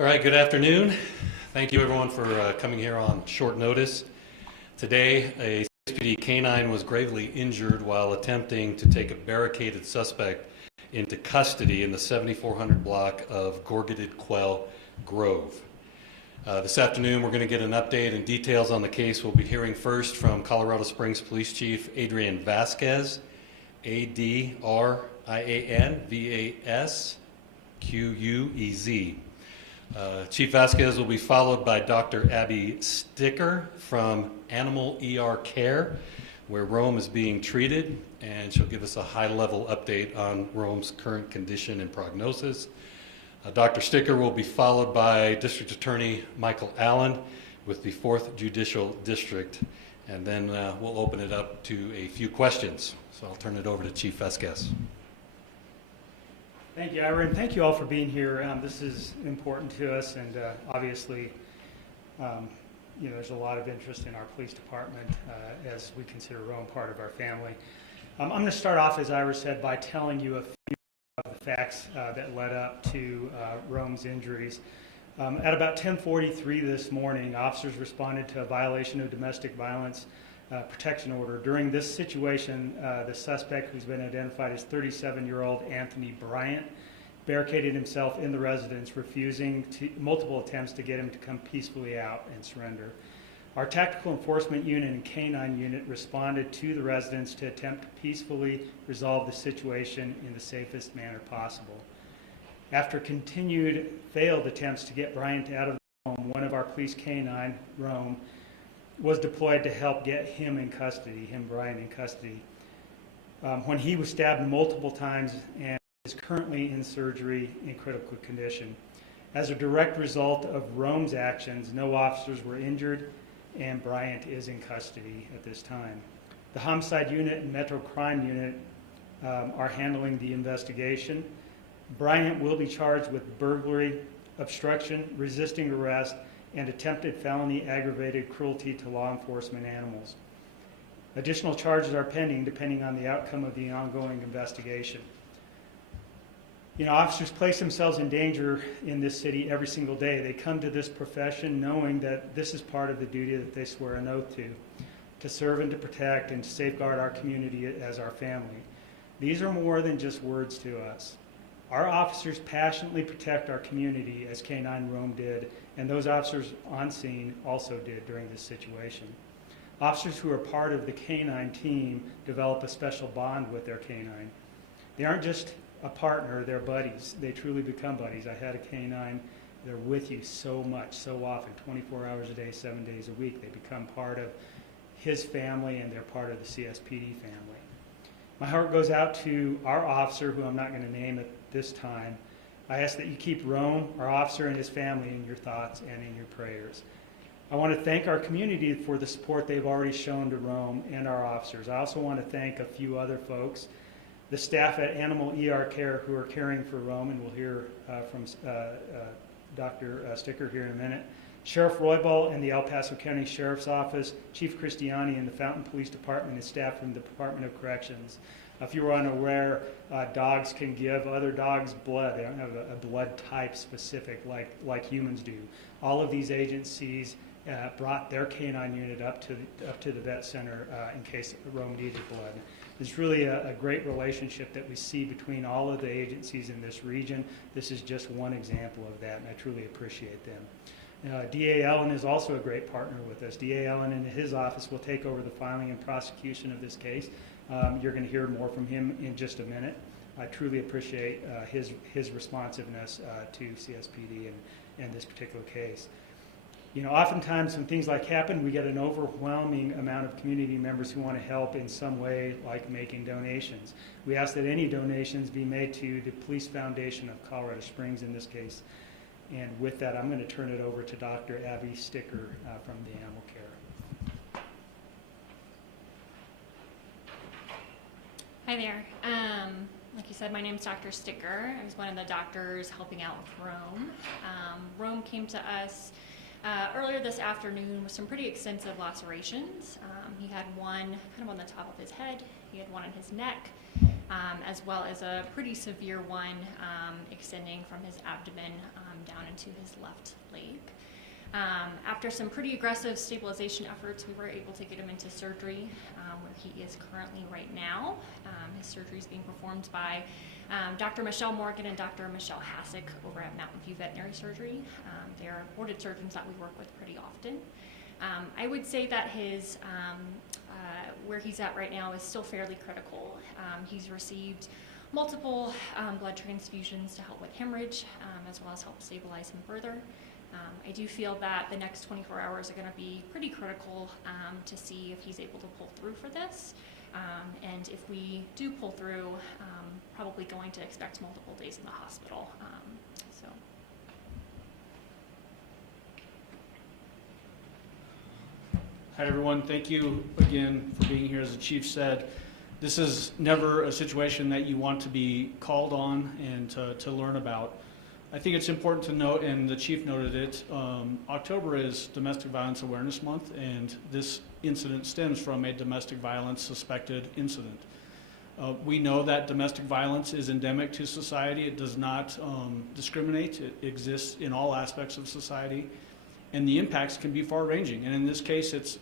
All right, good afternoon. Thank you everyone for coming here on short notice. Today, a CSPD canine was gravely injured while attempting to take a barricaded suspect into custody in the 7400 block of Gorgeted Quell Grove. This afternoon, we're going to get an update and details on the case. We'll be hearing first from Colorado Springs Police Chief Adrian Vasquez, A-D-R-I-A-N-V-A-S-Q-U-E-Z. Chief Vasquez will be followed by Dr. Abby Sticker from Animal ER Care, where Rome is being treated, and she'll give us a high-level update on Rome's current condition and prognosis. Dr. Sticker will be followed by District Attorney Michael Allen with the 4th Judicial District, and then we'll open it up to a few questions. So I'll turn it over to Chief Vasquez. Thank you, Ira, and thank you all for being here. This is important to us, and obviously, there's a lot of interest in our police department as we consider Rome part of our family. I'm going to start off, as Ira said, by telling you a few of the facts that led up to Rome's injuries. At about 10:43 this morning, officers responded to a violation of domestic violence protection order. During this situation, the suspect, who's been identified as 37-year-old Anthony Bryant, barricaded himself in the residence, refusing multiple attempts to get him to come peacefully out and surrender. Our tactical enforcement unit and canine unit responded to the residence to attempt to peacefully resolve the situation in the safest manner possible. After continued failed attempts to get Bryant out of the home, one of our police canine, Rome, was deployed to help get him in custody, Bryant, in custody, when he was stabbed multiple times and is currently in surgery in critical condition. As a direct result of Rome's actions, no officers were injured, and Bryant is in custody at this time. The homicide unit and Metro Crime Unit are handling the investigation. Bryant will be charged with burglary, obstruction, resisting arrest, and attempted felony aggravated cruelty to law enforcement animals. Additional charges are pending depending on the outcome of the ongoing investigation. Officers place themselves in danger in this city every single day. They come to this profession knowing that this is part of the duty that they swear an oath to serve and to protect and to safeguard our community as our family. These are more than just words to us. Our officers passionately protect our community as K9 Rome did, and those officers on scene also did during this situation. Officers who are part of the K9 team develop a special bond with their K9. They aren't just a partner, they're buddies. They truly become buddies. I had a K9, they're with you so much, so often, 24 hours a day, 7 days a week. They become part of his family, and they're part of the CSPD family. My heart goes out to our officer, who I'm not going to name at this time. I ask that you keep Rome, our officer, and his family in your thoughts and in your prayers. I want to thank our community for the support they've already shown to Rome and our officers. I also want to thank a few other folks, the staff at Animal ER Care who are caring for Rome, and we'll hear from Dr. Sticker here in a minute, Sheriff Roybal and the El Paso County Sheriff's Office, Chief Christiani and the Fountain Police Department, and staff from the Department of Corrections. If you were unaware, dogs can give other dogs blood. They don't have a blood type specific like humans do. All of these agencies brought their canine unit up to the vet center in case Rome needed blood. It's really a great relationship that we see between all of the agencies in this region. This is just one example of that, and I truly appreciate them. D.A. Allen is also a great partner with us. D.A. Allen and his office will take over the filing and prosecution of this case. You're going to hear more from him in just a minute. I truly appreciate his responsiveness to CSPD and this particular case. Oftentimes when things like happen, we get an overwhelming amount of community members who want to help in some way, like making donations. We ask that any donations be made to the Police Foundation of Colorado Springs in this case. And with that, I'm going to turn it over to Dr. Abby Sticker from the Animal Care. Hi there. Like you said, my name's Dr. Sticker. I was one of the doctors helping out with Rome. Rome came to us earlier this afternoon with some pretty extensive lacerations. He had one kind of on the top of his head. He had one on his neck. as well as a pretty severe one extending from his abdomen down into his left leg. After some pretty aggressive stabilization efforts, we were able to get him into surgery where he is currently right now. His surgery is being performed by Dr. Michelle Morgan and Dr. Michelle Hassick over at Mountain View Veterinary Surgery. They are boarded surgeons that we work with pretty often. I would say that his where he's at right now is still fairly critical. He's received multiple blood transfusions to help with hemorrhage, as well as help stabilize him further. I do feel that the next 24 hours are going to be pretty critical to see if he's able to pull through for this. And if we do pull through, probably going to expect multiple days in the hospital. Hi everyone, thank you again for being here. As the chief said, this is never a situation that you want to be called on and to learn about. I think it's important to note, and the chief noted it, October is Domestic Violence Awareness Month, and this incident stems from a domestic violence suspected incident. We know that domestic violence is endemic to society. It does not discriminate. It exists in all aspects of society, and the impacts can be far-ranging. And in this case, it's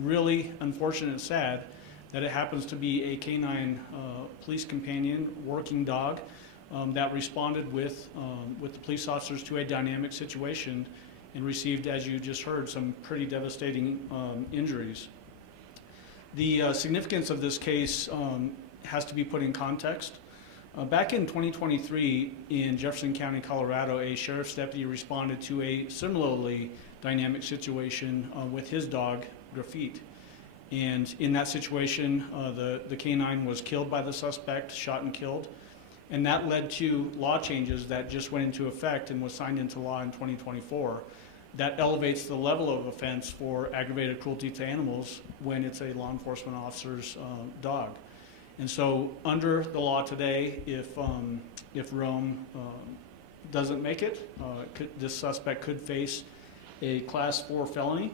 really unfortunate and sad that it happens to be a canine police companion, working dog, that responded with the police officers to a dynamic situation and received, as you just heard, some pretty devastating injuries. The significance of this case has to be put in context. Back in 2023 in Jefferson County, Colorado, a sheriff's deputy responded to a similarly dynamic situation with his dog, Graffiti. And in that situation, the canine was killed by the suspect, shot and killed. And that led to law changes that just went into effect and was signed into law in 2024 that elevates the level of offense for aggravated cruelty to animals when it's a law enforcement officer's dog. And so under the law today, if Rome doesn't make it, this suspect could face a Class 4 felony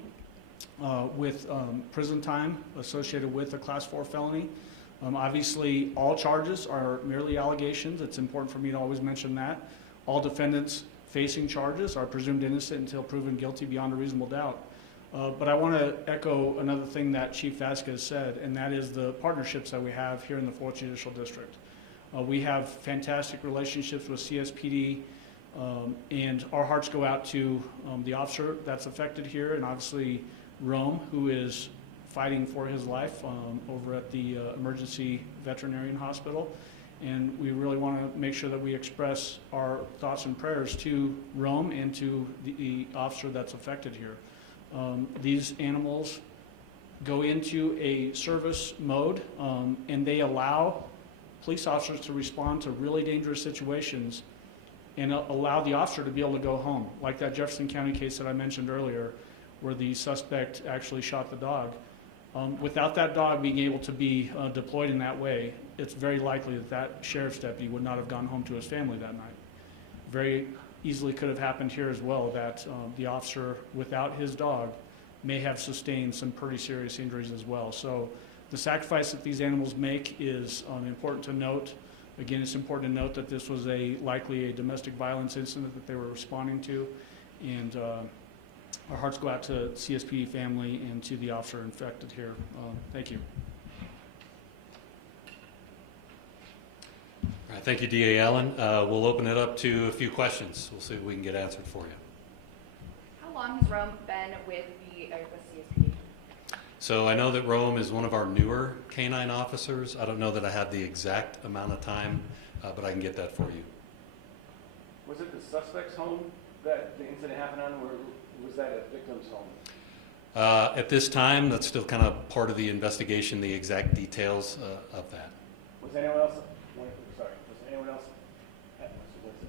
with prison time associated with a Class 4 felony. Obviously, all charges are merely allegations. It's important for me to always mention that. All defendants facing charges are presumed innocent until proven guilty beyond a reasonable doubt. But I want to echo another thing that Chief Vasquez said, and that is the partnerships that we have here in the 4th Judicial District. We have fantastic relationships with CSPD, and our hearts go out to the officer that's affected here, and obviously Rome, who is fighting for his life over at the Emergency Veterinarian Hospital. And we really want to make sure that we express our thoughts and prayers to Rome and to the officer that's affected here. These animals go into a service mode and they allow police officers to respond to really dangerous situations and allow the officer to be able to go home, like that Jefferson County case that I mentioned earlier where the suspect actually shot the dog. Without that dog being able to be deployed in that way, it's very likely that that sheriff's deputy would not have gone home to his family that night. Very easily could have happened here as well, that the officer, without his dog, may have sustained some pretty serious injuries as well. So the sacrifice that these animals make is important to note. Again, it's important to note that this was likely a domestic violence incident that they were responding to, and our hearts go out to CSPD family and to the officer infected here. Thank you. All right, thank you, DA Allen. We'll open it up to a few questions. We'll see if we can get answered for you. How long has Rome been with CSPD? So I know that Rome is one of our newer canine officers. I don't know that I have the exact amount of time, but I can get that for you. Was it the suspect's home that the incident happened on, or was that a victim's home? At this time, that's still kind of part of the investigation, the exact details of that. Was anyone else? Sorry, was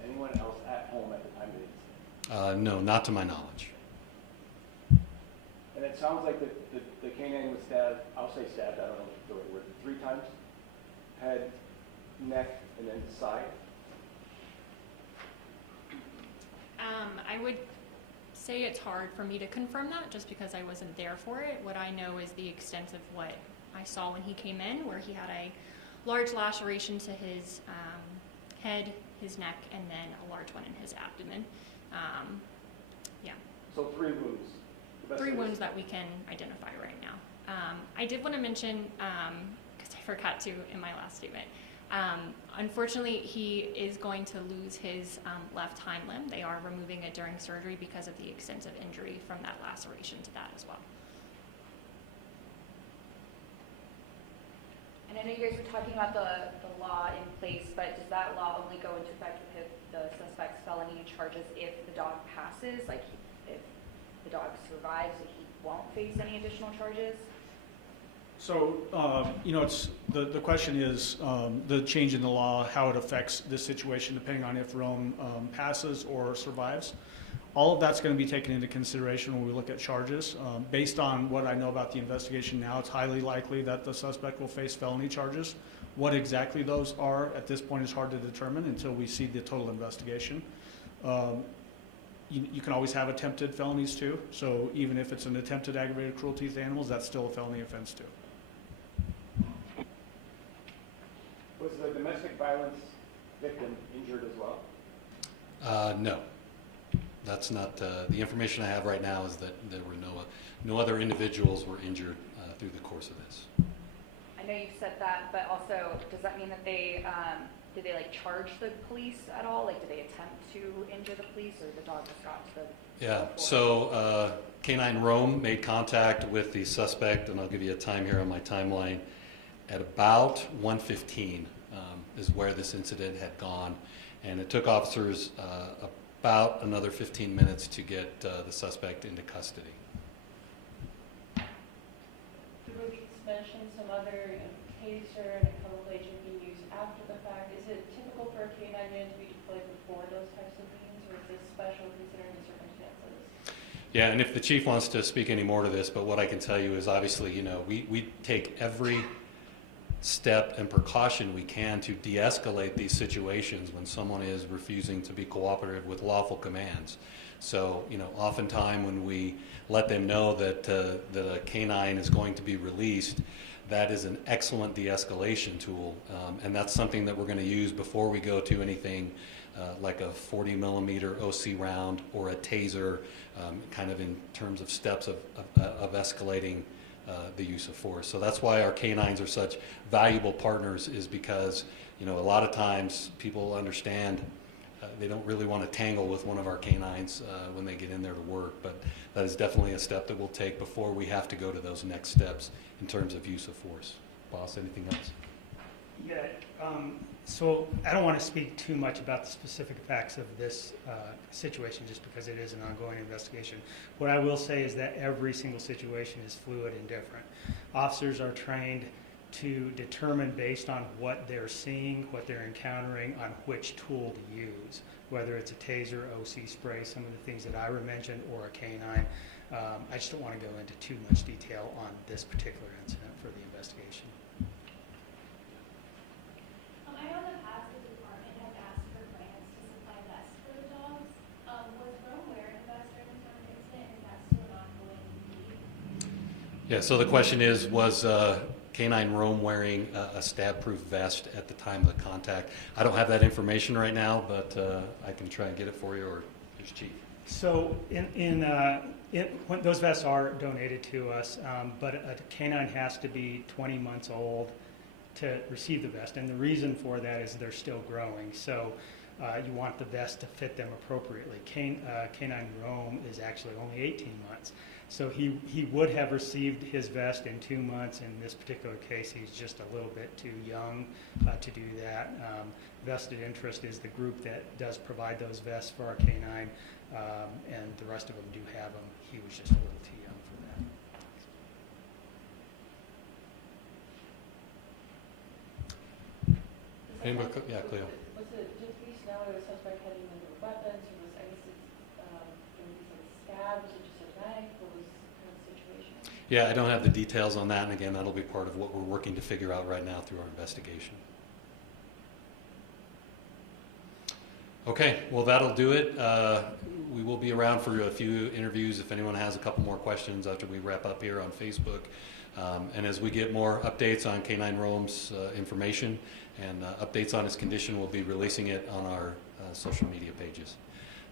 anyone else at home at the time of the incident? No, not to my knowledge. And it sounds like the canine was stabbed. I'll say stabbed. I don't know the right word. 3 times. Head, neck, and then side. I would say it's hard for me to confirm that just because I wasn't there for it. What I know is the extent of what I saw when he came in, where he had a large laceration to his head his neck, and then a large one in his abdomen. Yeah. So 3 wounds. The best 3 case. wounds that we can identify right now. I did want to mention, because I forgot to in my last statement, unfortunately he is going to lose his left hind limb. They are removing it during surgery because of the extensive injury from that laceration to that as well. And I know you guys were talking about the law in place, but does that law only go into effect with the suspect's felony charges if the dog passes? Like, if the dog survives, he won't face any additional charges? So, it's the question is the change in the law, how it affects this situation, depending on if Rome passes or survives. All of that's going to be taken into consideration when we look at charges. Based on what I know about the investigation now, it's highly likely that the suspect will face felony charges. What exactly those are at this point is hard to determine until we see the total investigation. You can always have attempted felonies too. So even if it's an attempted aggravated cruelty to animals, that's still a felony offense too. Was the domestic violence victim injured as well? No. That's not, the information I have right now is that there were no other individuals were injured through the course of this. I know you've said that, but also, does that mean that they, did they like charge the police at all? Like, did they attempt to injure the police, or the dog just got to the... Yeah, so Canine Rome made contact with the suspect, and I'll give you a time here on my timeline, at about 1:15 is where this incident had gone, and it took officers about another 15 minutes to get the suspect into custody. The release mentioned some other taser and a chemical agent being used after the fact. Is it typical for a canine unit to be deployed before those types of things, or is this special considering the circumstances? Yeah, and if the chief wants to speak any more to this, but what I can tell you is obviously, we take every step and precaution we can to de-escalate these situations when someone is refusing to be cooperative with lawful commands. So, oftentimes when we let them know that a canine is going to be released, that is an excellent de-escalation tool, and that's something that we're going to use before we go to anything like a 40 millimeter OC round or a taser, kind of in terms of steps of escalating the use of force. So that's why our canines are such valuable partners, is because, a lot of times people understand they don't really want to tangle with one of our canines when they get in there to work, but that is definitely a step that we'll take before we have to go to those next steps in terms of use of force. Boss, anything else? Yeah, so I don't want to speak too much about the specific facts of this situation just because it is an ongoing investigation. What I will say is that every single situation is fluid and different. Officers are trained to determine based on what they're seeing, what they're encountering, on which tool to use, whether it's a taser, OC spray, some of the things that Ira mentioned, or a canine. I just don't want to go into too much detail on this particular incident for the investigation. I know in the past the department has asked for grants to supply vests for the dogs. Was Rome wearing a vest during the time of the incident, and is that still an ongoing need? Yeah, so the question is, was Canine Rome wearing a stab-proof vest at the time of the contact? I don't have that information right now, but I can try and get it for you, or here's Chief. So when those vests are donated to us, but a canine has to be 20 months old to receive the vest, and the reason for that is they're still growing. So you want the vest to fit them appropriately. Canine Rome is actually only 18 months. So he would have received his vest in 2 months. In this particular case, he's just a little bit too young to do that. Vested Interest is the group that does provide those vests for our canine, and the rest of them do have them. He was just a little too young for that. Anybody? Yeah, Cleo. Was it, did police know the suspect had any other weapons, or was, I guess it's, there was a stab, was it just a knife, what was kind of the situation? Yeah, I don't have the details on that, and again, that'll be part of what we're working to figure out right now through our investigation. Okay, well, that'll do it. We will be around for a few interviews if anyone has a couple more questions after we wrap up here on Facebook. And as we get more updates on Canine Rome's information and updates on his condition, we'll be releasing it on our social media pages.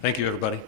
Thank you, everybody.